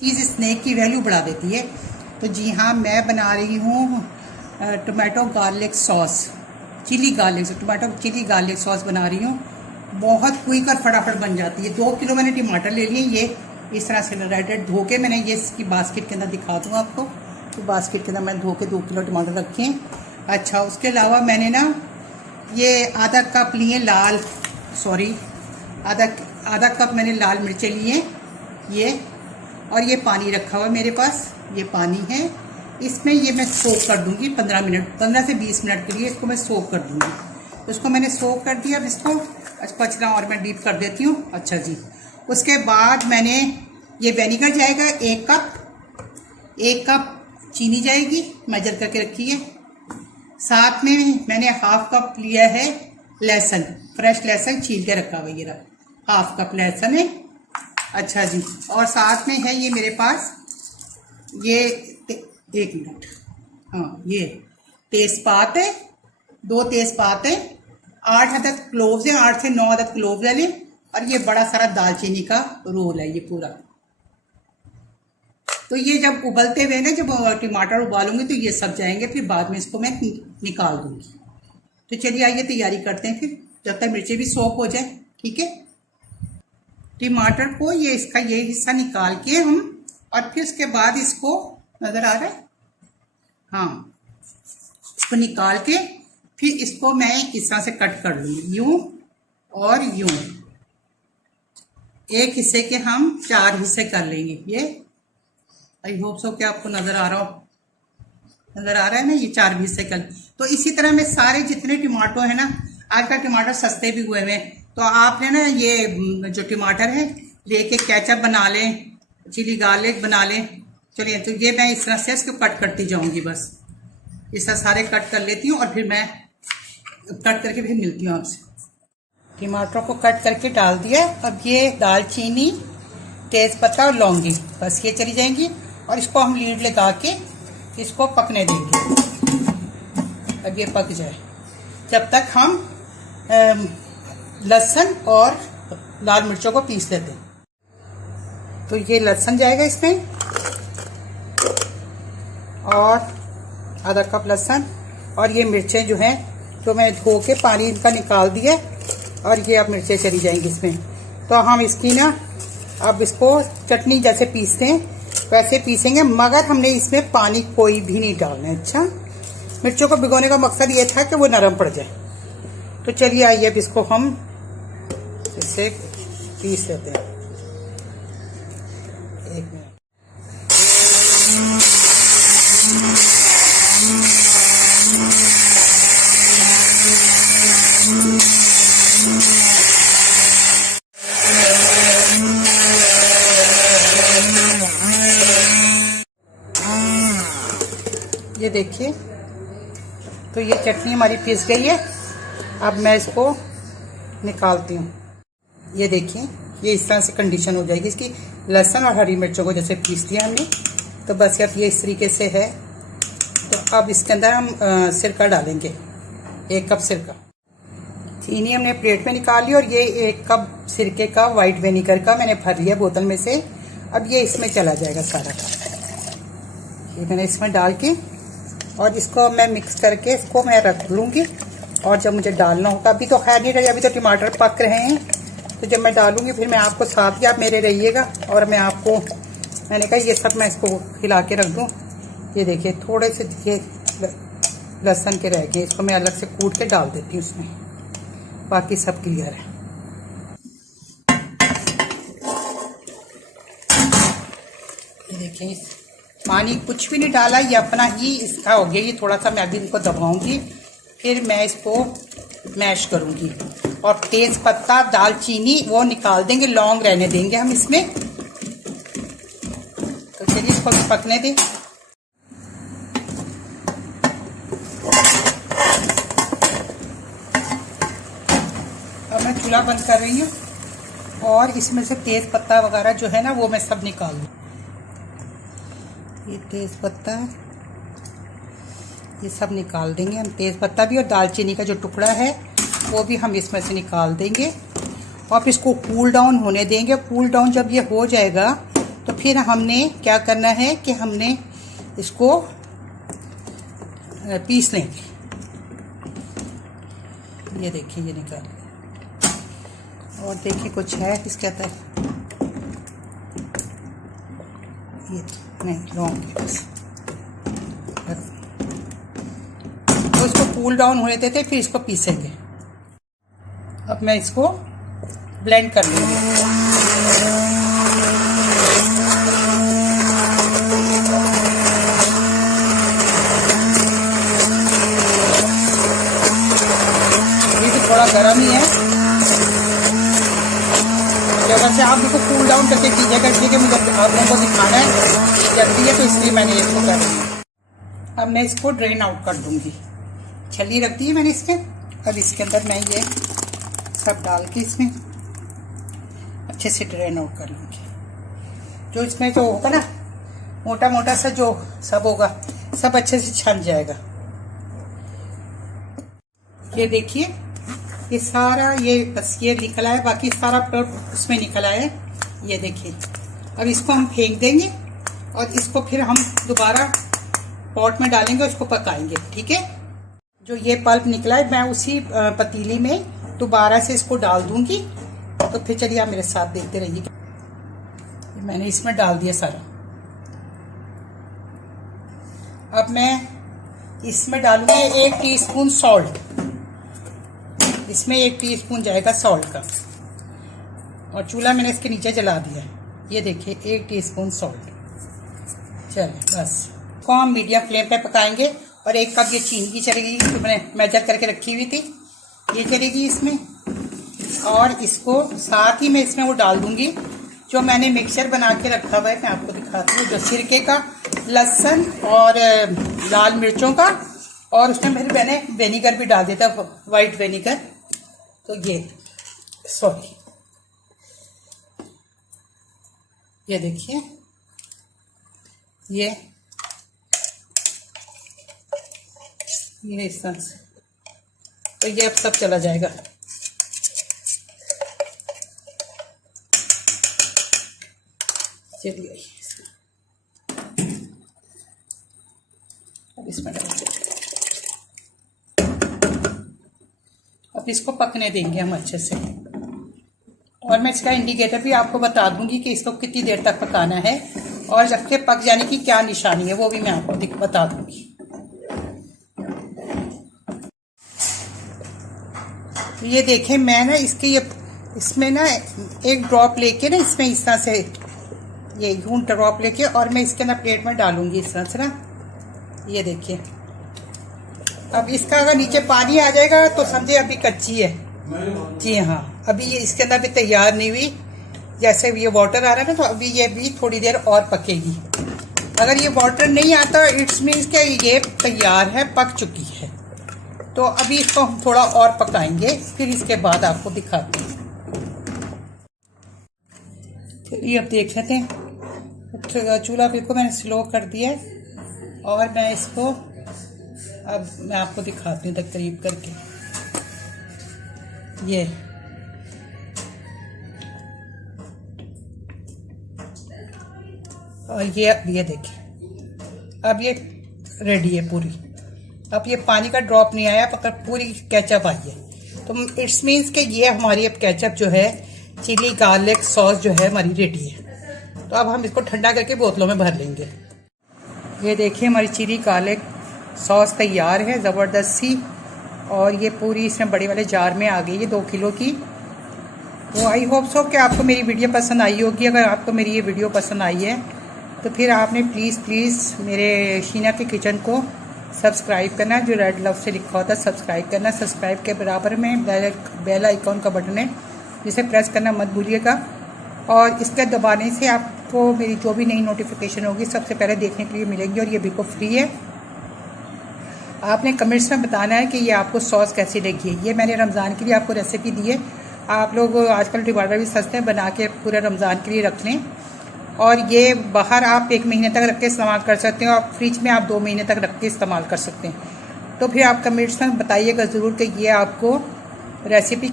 Cheese snack की value बढ़ा देती है। तो जी हाँ, मैं बना रही हूँ tomato garlic sauce, tomato chilli garlic sauce बना रही हूँ। बहुत क्विक और फटाफट बन जाती है। 2 किलो मैंने टमाटर ले लिए, ये इस तरह से रेड धो के मैंने ये इसकी बास्केट के अंदर दिखा दूँ आपको। तो बास्केट के अंदर मैंने धो के 2 किलो टमाटर रखे हैं। अच्छा, उसके अलावा मैंने ना ये आधा कप कप मैंने लाल मिर्चें लिए ये, और ये पानी रखा हुआ मेरे पास, ये पानी है। इसमें ये मैं सोक कर दूंगी 15 से 20 मिनट के लिए इसको मैं सोक कर दूंगी। तो इसको मैंने सोक कर दिया। अब इसको अच्छा और मैं डीप कर देती हूँ। अच्छा जी, उसके बाद मैंने ये वेनिगर जाएगा 1 कप चीनी जाएगी, मेजर करके रखी है। साथ में मैंने हाफ कप लिया है लहसुन, फ्रेश लहसुन छील के रखा हुआ, ये रहा हाफ कप लहसुन है। अच्छा जी, और साथ में है ये मेरे पास ये 1 मिनट, हाँ, ये तेजपात है, 2 तेजपात है, 8 अदद क्लोव्स है, 8 से 9 अदद क्लोव्स ले लें, और ये बड़ा सारा दालचीनी का रोल है ये पूरा। तो ये जब उबलते हुए ना, जब टमाटर उबालूंगी तो ये सब जाएंगे, फिर बाद में इसको मैं निकाल दूंगी। तो चलिए आइए तैयारी करते हैं फिर, जब तक मिर्ची भी सोक हो जाए। ठीक है, टमाटर को ये इसका ये हिस्सा निकाल के हम, और फिर उसके बाद इसको, नजर आ रहा है, हाँ, इसको निकाल के फिर इसको मैं इस तरह से कट कर लूंगी, यूं और यूं। एक हिस्से के हम 4 हिस्से कर लेंगे। ये आई होप सो कि आपको नजर आ रहा है ना, ये 4 हिस्से कर। तो इसी तरह मैं सारे जितने टमाटो है ना, आजकल टमाटर सस्ते भी हुए हैं, तो आपने ना ये जो टमाटर है लेके केचप बना लें, चिली गार्लिक बना लें। चलिए, तो ये मैं इस तरह से इसको कट करती जाऊंगी, बस इस तरह सारे कट कर लेती हूँ, और फिर मैं कट करके फिर मिलती हूँ आपसे। टमाटरों को कट करके डाल दिया। अब ये दालचीनी, तेज़पत्ता और लौंगी, बस ये चली जाएंगी, और इसको हम लीड लगा के इसको पकने देंगे। अब ये पक जाए, जब तक हम लहसुन और लाल मिर्चों को पीस लेते हैं। तो ये लहसुन जाएगा इसमें, और आधा कप लहसुन, और ये मिर्चें जो हैं तो मैं धो के पानी इनका निकाल दिया, और ये अब मिर्चें चली जाएंगी इसमें। तो हम इसकी ना अब इसको चटनी जैसे पीसते हैं वैसे पीसेंगे, मगर हमने इसमें पानी कोई भी नहीं डालना है। अच्छा, मिर्चों को भिगोने का मकसद ये था कि वो नरम पड़ जाए। तो चलिए आइए अब इसको हम इससे पीस लेते हैं। 1 मिनट। ये देखिए, तो ये चटनी हमारी पीस गई है। अब मैं इसको निकालती हूँ। ये देखिए, ये इस तरह से कंडीशन हो जाएगी इसकी। लहसुन और हरी मिर्चों को जैसे पीस दिया हमने, तो बस अब ये इस तरीके से है। तो अब इसके अंदर हम सिरका डालेंगे, 1 कप सिरका। चीनी हमने प्लेट में निकाल ली, और ये 1 कप सिरके का वाइट विनेगर का मैंने भर लिया बोतल में से। अब ये इसमें चला जाएगा सारा का। ये मैंने इसमें डाल के, और इसको मैं मिक्स करके इसको मैं रख लूँगी। और जब मुझे डालना होगा, अभी तो खैर नहीं रही, अभी तो टमाटर पक रहे हैं, तो जब मैं डालूँगी फिर मैं आपको साथ ही, आप मेरे रहिएगा। और मैं आपको, मैंने कहा ये सब मैं इसको हिला के रख दूँ। ये देखिए, थोड़े से ये लहसुन के रह गए, इसको मैं अलग से कूट के डाल देती हूँ उसमें, बाकी सब क्लियर है। ये देखिए, पानी कुछ भी नहीं डाला, ये अपना ही इसका हो गया। ये थोड़ा सा मैं अभी इनको दबाऊंगी, फिर मैं इसको मैश करूंगी। और तेज पत्ता, दालचीनी वो निकाल देंगे, लौंग रहने देंगे हम इसमें। तो चलिए इसको भी पकने दें। अब मैं चूल्हा बंद कर रही हूँ, और इसमें से तेज पत्ता वगैरह जो है ना, वो मैं सब निकाल लूँ। ये तेज पत्ता, ये सब निकाल देंगे हम, तेज पत्ता भी, और दालचीनी का जो टुकड़ा है वो भी हम इसमें से निकाल देंगे। और फिर इसको कूल डाउन होने देंगे। कूल डाउन जब ये हो जाएगा तो फिर हमने क्या करना है कि हमने इसको पीस लेंगे। ये देखिए ये निकाल, और देखिए कुछ है इसके अंदर, ये नहीं लौंग है बस। तो इसको कूल डाउन होने देते, फिर इसको पीसेंगे। अब मैं इसको ब्लेंड कर लूँगी। ये तो थोड़ा गर्म ही है, जगह से आप इसको कूल डाउन करके कीजिएगा, इसलिए कि मुझे आप लोगों को दिखाना है जल्दी है, तो इसलिए मैंने इसको कर दिया। अब मैं इसको ड्रेन आउट कर दूंगी। छल्ली रख दी है मैंने इसके। अब इसके अंदर मैं ये सब डाल के इसमें अच्छे से ड्रेन आउट कर लूँगी। जो इसमें जो होगा ना मोटा मोटा सा जो सब होगा, सब अच्छे से छन जाएगा। ये देखिए ये सारा ये बस ये निकला है, बाकी सारा उसमें निकला है। ये देखिए अब इसको हम फेंक देंगे और इसको फिर हम दोबारा पॉट में डालेंगे, उसको पकाएंगे। ठीक है, जो ये पल्प निकला है मैं उसी पतीली में दोबारा से इसको डाल दूंगी। तो फिर चलिए आप मेरे साथ देखते रहिए। मैंने इसमें डाल दिया सारा। अब मैं इसमें डालूंगी 1 टीस्पून सॉल्ट। इसमें 1 टीस्पून जाएगा सॉल्ट का, और चूल्हा मैंने इसके नीचे जला दिया। ये देखिए 1 टीस्पून सॉल्ट। चलिए बस को हम मीडियम फ्लेम पे पकाएंगे। और 1 कप ये चीनी की चलेगी, तो मैंने मेजर करके रखी हुई थी, ये चलेगी इसमें। और इसको साथ ही मैं इसमें वो डाल दूंगी जो मैंने मिक्सचर बना के रखा हुआ है, मैं आपको दिखाती हूँ। जो सिरके का, लहसुन और लाल मिर्चों का, और उसमें फिर मैंने विनेगर भी डाल देता, वाइट विनेगर। तो ये सॉरी, ये देखिए ये इस तरह से। तो ये अब सब चला जाएगा। चलिए अब इसमें डाल देंगे। अब इसको पकने देंगे हम अच्छे से। और मैं इसका इंडिकेटर भी आपको बता दूंगी कि इसको कितनी देर तक पकाना है, और जबकि पक जाने की क्या निशानी है वो भी मैं आपको बता दूंगी। ये देखें मैं ना इसमें ना 1 ड्रॉप लेके ना इसमें इस तरह से ये यूं ड्रॉप लेके, और मैं इसके अंदर प्लेट में डालूंगी इस तरह से ना। ये देखिए अब इसका अगर नीचे पानी आ जाएगा तो समझे अभी कच्ची है। जी हाँ, अभी ये इसके अंदर भी तैयार नहीं हुई। जैसे ये वाटर आ रहा है ना, तो अभी ये भी थोड़ी देर और पकेगी। अगर ये वाटर नहीं आता इट्स मीन्स कि ये तैयार है, पक चुकी है। तो अभी इसको हम थोड़ा और पकाएंगे, फिर इसके बाद आपको दिखाते हैं। चलिए अब देख लेते हैं। चूल्हा बिल्कुल मैंने स्लो कर दिया है, और मैं इसको अब मैं आपको दिखाती हूँ तक करीब करके। ये और ये देखिए अब ये रेडी है पूरी। अब ये पानी का ड्रॉप नहीं आया, पर पूरी केचप आई है। तो इट्स मीन्स कि ये हमारी अब केचप जो है, चिली गार्लिक सॉस जो है हमारी रेडी है। तो अब हम इसको ठंडा करके बोतलों में भर लेंगे। ये देखिए हमारी चिली गार्लिक सॉस तैयार है ज़बरदस्त सी, और ये पूरी इसमें बड़े वाले जार में आ गई है 2 किलो की। तो आई होप सो कि आपको मेरी वीडियो पसंद आई होगी। अगर आपको मेरी ये वीडियो पसंद आई है तो फिर आपने प्लीज़ मेरे शीना के किचन को सब्सक्राइब करना, जो रेड लव से लिखा होता है सब्सक्राइब करना। सब्सक्राइब के बराबर में बेल आइकॉन का बटन है, जिसे प्रेस करना मत भूलिएगा। और इसके दबाने से आपको मेरी जो भी नई नोटिफिकेशन होगी सबसे पहले देखने के लिए मिलेंगी, और ये बिल्कुल फ्री है। आपने कमेंट्स में बताना है कि ये आपको सॉस कैसी लगी है। ये मैंने रमज़ान के लिए आपको रेसिपी दी है। आप लोग आजकल डिवाइडर भी सस्ते हैं, बना के पूरे रमज़ान के लिए रख लें। और ये बाहर आप 1 महीने तक रख के इस्तेमाल कर सकते हैं, और फ्रिज में आप 2 महीने तक रख के इस्तेमाल कर सकते हैं। तो फिर आप कमेंट्स में बताइएगा ज़रूर कि ये आपको रेसिपी